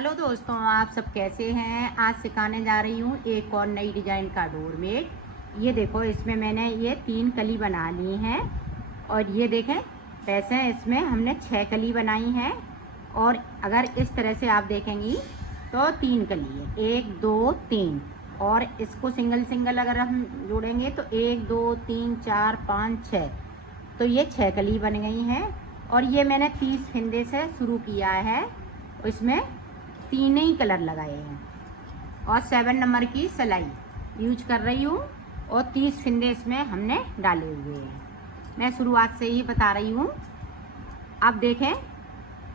Hello दोस्तों, आप सब कैसे हैं। आज सिखाने जा रही हूँ एक और नई डिज़ाइन का डोरमेट। ये देखो, इसमें मैंने ये 3 कली बना ली हैं और ये देखें वैसे इसमें हमने 6 कली बनाई हैं। और अगर इस तरह से आप देखेंगी तो 3 कली है, 1 2 3। और इसको सिंगल सिंगल अगर हम जोड़ेंगे तो 1 2 3 4 5 6, तो ये 6 कली बन गई हैं। और ये मैंने 30 फंदे से शुरू किया है, इसमें 3 ही कलर लगाए हैं और 7 नंबर की सिलाई यूज कर रही हूँ और 30 फंदे इसमें हमने डाले हुए हैं। मैं शुरुआत से ही बता रही हूँ। अब देखें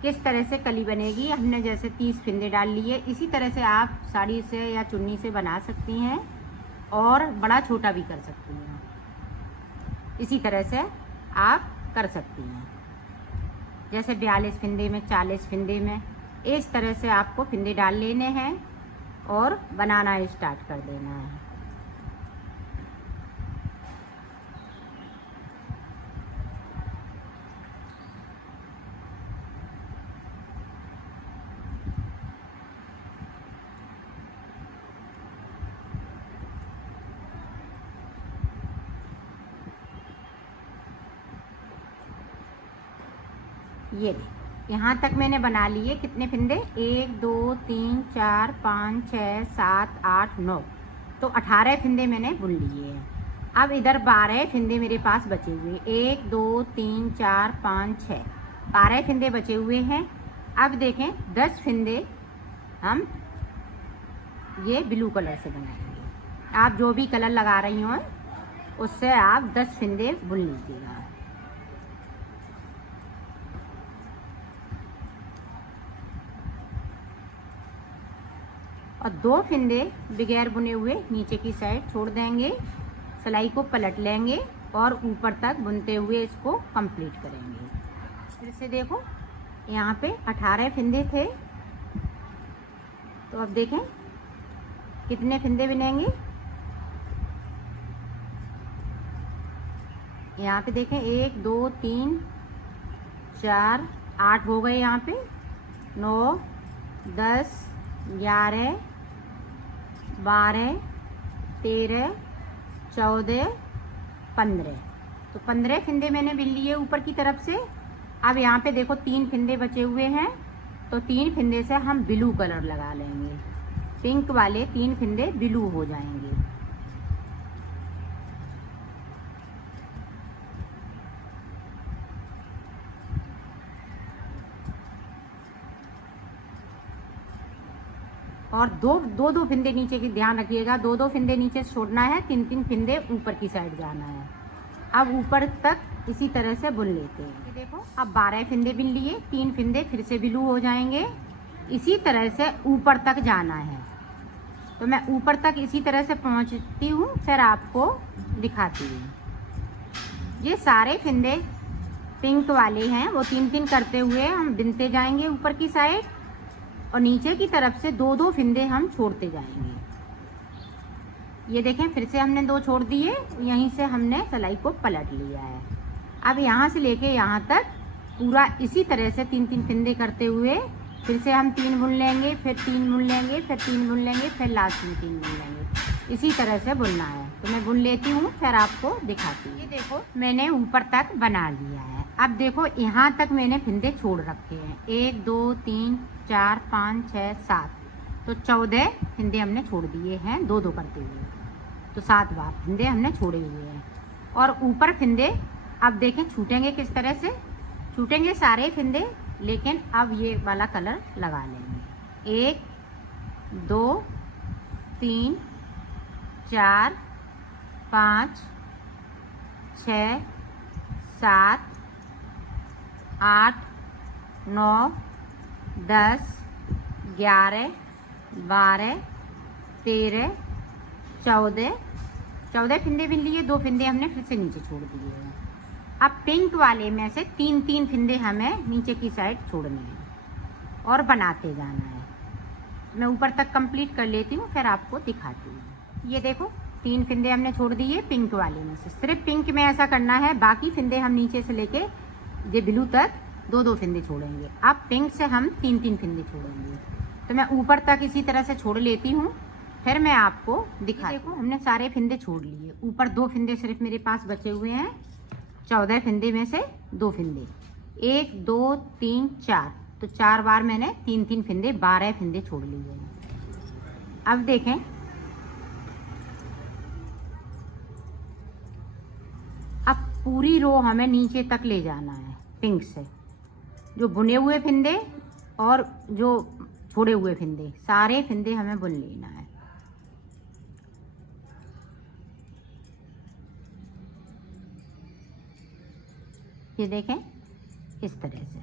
किस तरह से कली बनेगी। हमने जैसे 30 फंदे डाल लिए, इसी तरह से आप साड़ी से या चुन्नी से बना सकती हैं और बड़ा छोटा भी कर सकती हैं। इसी तरह से आप कर सकती हैं, जैसे 42 फंदे में, 40 फंदे में, इस तरह से आपको फंदे डाल लेने हैं और बनाना स्टार्ट कर देना है। ये यहाँ तक मैंने बना लिए। कितने फंदे? 1 2 3 4 5 6 7 8 9, तो 18 फंदे मैंने बुन लिए हैं। अब इधर 12 फंदे मेरे पास बचे हुए, 1 2 3 4 5 6, 12 फंदे बचे हुए हैं। अब देखें 10 फंदे हम ये ब्लू कलर से बनाएंगे। आप जो भी कलर लगा रही हो उससे आप 10 फंदे बुन लीजिएगा। और 2 फंदे बगैर बुने हुए नीचे की साइड छोड़ देंगे। सिलाई को पलट लेंगे और ऊपर तक बुनते हुए इसको कंप्लीट करेंगे। फिर से देखो, यहाँ पे 18 फंदे थे, तो अब देखें कितने फंदे बुनेंगे। यहाँ पे देखें 1 2 3 4 8 हो गए। यहाँ पे 9 10 11 12 13 14 15, तो 15 फंदे मैंने बिन लिए ऊपर की तरफ से। अब यहाँ पे देखो 3 फंदे बचे हुए हैं, तो 3 फंदे से हम ब्लू कलर लगा लेंगे। पिंक वाले 3 फंदे ब्लू हो जाएंगे। और दो फंदे नीचे की ध्यान रखिएगा, 2 फंदे नीचे छोड़ना है, 3 फंदे ऊपर की साइड जाना है। अब ऊपर तक इसी तरह से बुन लेते हैं। देखो अब 12 फंदे बिन लिए, 3 फंदे फिर से ब्लू हो जाएंगे। इसी तरह से ऊपर तक जाना है, तो मैं ऊपर तक इसी तरह से पहुंचती हूँ, फिर आपको दिखाती हूँ। ये सारे फंदे पिंक वाले हैं, वो 3 करते हुए हम बिनते जाएंगे ऊपर की साइड, और नीचे की तरफ से 2 फंदे हम छोड़ते जाएंगे। ये देखें फिर से हमने 2 छोड़ दिए, यहीं से हमने सिलाई को पलट लिया है। अब यहाँ से लेके यहाँ तक पूरा इसी तरह से 3 फंदे करते हुए फिर से हम 3 बुन लेंगे, फिर 3 बुन लेंगे, फिर 3 बुन लेंगे, फिर लास्ट में 3 बुन लेंगे। इसी तरह से बुनना है, तो मैं बुन लेती हूँ फिर आपको दिखाती हूँ। ये देखो मैंने ऊपर तक बना लिया है। अब देखो यहाँ तक मैंने फंदे छोड़ रखे हैं, 1 2 3 4 5 6 7, तो 14 फंदे हमने छोड़ दिए हैं 2 करते हुए, तो 7 बार फंदे हमने छोड़े हुए हैं। और ऊपर फंदे अब देखें छूटेंगे किस तरह से, छूटेंगे सारे फंदे, लेकिन अब ये वाला कलर लगा लेंगे। 1 2 3 4 5 6 7 8 9 10 11 12 13 14 फंदे बिन लिए, 2 फंदे हमने फिर से नीचे छोड़ दिए हैं। अब पिंक वाले में से 3 फंदे हमें नीचे की साइड छोड़ने हैं और बनाते जाना है। मैं ऊपर तक कंप्लीट कर लेती हूँ, फिर आपको दिखाती हूँ। ये देखो 3 फंदे हमने छोड़ दिए पिंक वाले में से। सिर्फ पिंक में ऐसा करना है, बाकी फंदे हम नीचे से लेके ये ब्लू तक 2 फंदे छोड़ेंगे। अब पिंक से हम 3 फंदे छोड़ेंगे। तो मैं ऊपर तक इसी तरह से छोड़ लेती हूँ, फिर मैं आपको दिखा। देखो हमने सारे फिंदे छोड़ लिए, ऊपर 2 फिंदे सिर्फ मेरे पास बचे हुए हैं। 14 फिंदे में से 2 फिंदे, 1 2 3 4, तो 4 बार मैंने 3 फिंदे, 12 फिंदे छोड़ लिए हैं। अब देखें, अब पूरी रो हमें नीचे तक ले जाना है पिंक से। जो बुने हुए फिंदे और जो छोड़े हुए फिंदे, सारे फिंदे हमें बुन लेना है। ये देखें इस तरह से।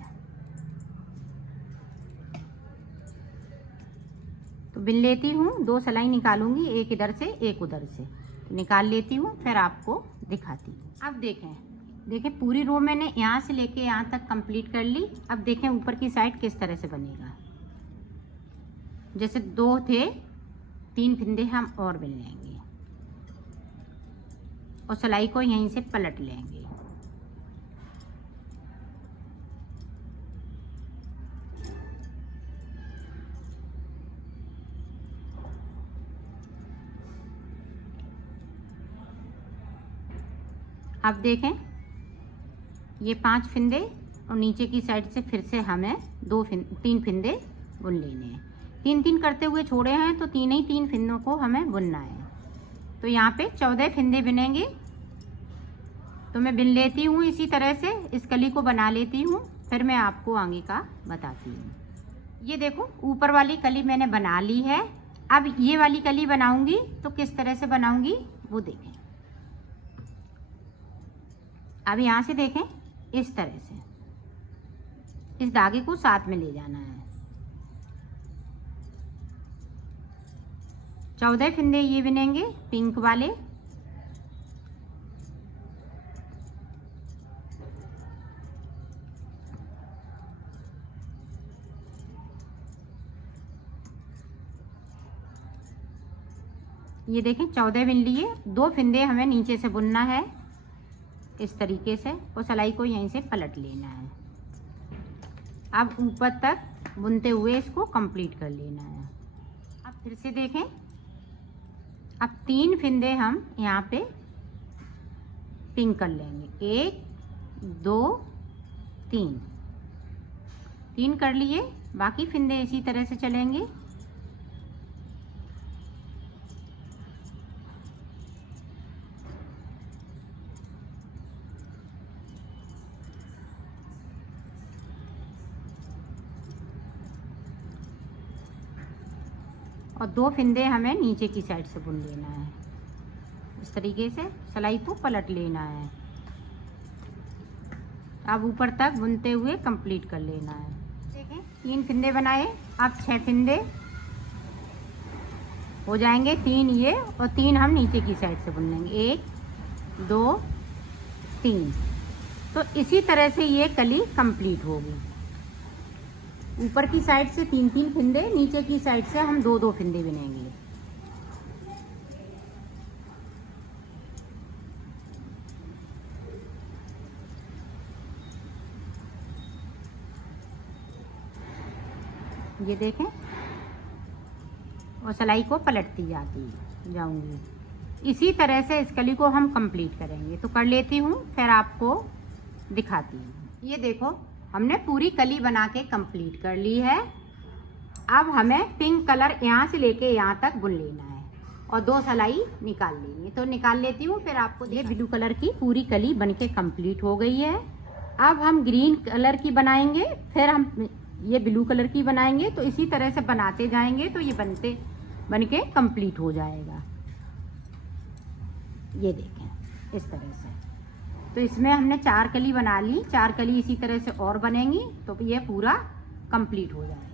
तो बिन लेती हूँ, 2 सिलाई निकालूंगी, एक इधर से एक उधर से, तो निकाल लेती हूँ, फिर आपको दिखाती हूँ। अब देखें पूरी रो मैंने यहाँ से लेके यहाँ तक कंप्लीट कर ली। अब देखें ऊपर की साइड किस तरह से बनेगा। जैसे 2 थे, 3 फिंदे हम और बिन लेंगे और सिलाई को यहीं से पलट लेंगे। अब देखें ये 5 फिंदे और नीचे की साइड से फिर से हमें 3 फिंदे बुन लेने हैं। 3 करते हुए छोड़े हैं, तो 3 फिंदों को हमें बुनना है। तो यहाँ पे 14 फिंदे बिनेंगे। तो मैं बिन लेती हूँ इसी तरह से, इस कली को बना लेती हूँ, फिर मैं आपको आगे का बताती हूँ। ये देखो ऊपर वाली कली मैंने बना ली है। अब ये वाली कली बनाऊंगी तो किस तरह से बनाऊंगी वो देखें। अब यहाँ से देखें इस तरह से इस धागे को साथ में ले जाना है। 14 फिंदे ये बिनेंगे पिंक वाले, ये देखें 14 बिन लिए। 2 फिंदे हमें नीचे से बुनना है इस तरीके से, और सिलाई को यहीं से पलट लेना है। अब ऊपर तक बुनते हुए इसको कंप्लीट कर लेना है। अब फिर से देखें, अब 3 फिंदे हम यहाँ पे पिंक कर लेंगे। 1 2 3 कर लिए, बाकी फिंदे इसी तरह से चलेंगे। और 2 फिंदे हमें नीचे की साइड से बुन लेना है। इस तरीके से सिलाई को पलट लेना है। अब ऊपर तक बुनते हुए कंप्लीट कर लेना है। देखें 3 फिंदे बनाए, अब 6 फिंदे हो जाएंगे। 3 ये और 3 हम नीचे की साइड से बुन लेंगे। 1 2 3। तो इसी तरह से ये कली कंप्लीट होगी। ऊपर की साइड से 3 फिंदे, नीचे की साइड से हम 2 फिंदे बिनेंगे। ये देखें, और सिलाई को पलटती जाऊंगी। इसी तरह से इस कली को हम कंप्लीट करेंगे। तो कर लेती हूँ, फिर आपको दिखाती हूँ। ये देखो हमने पूरी कली बना के कंप्लीट कर ली है। अब हमें पिंक कलर यहाँ से लेके यहाँ तक बुन लेना है और 2 सिलाई निकाल लेंगे। तो निकाल लेती हूँ, फिर आपको। ये ब्लू कलर की पूरी कली बन के कंप्लीट हो गई है। अब हम ग्रीन कलर की बनाएंगे, फिर हम ये ब्लू कलर की बनाएंगे। तो इसी तरह से बनाते जाएंगे तो ये बन के कंप्लीट हो जाएगा। ये देखें इस तरह से। तो इसमें हमने 4 कली बना ली, 4 कली इसी तरह से और बनेंगी, तो ये पूरा कंप्लीट हो जाएगा।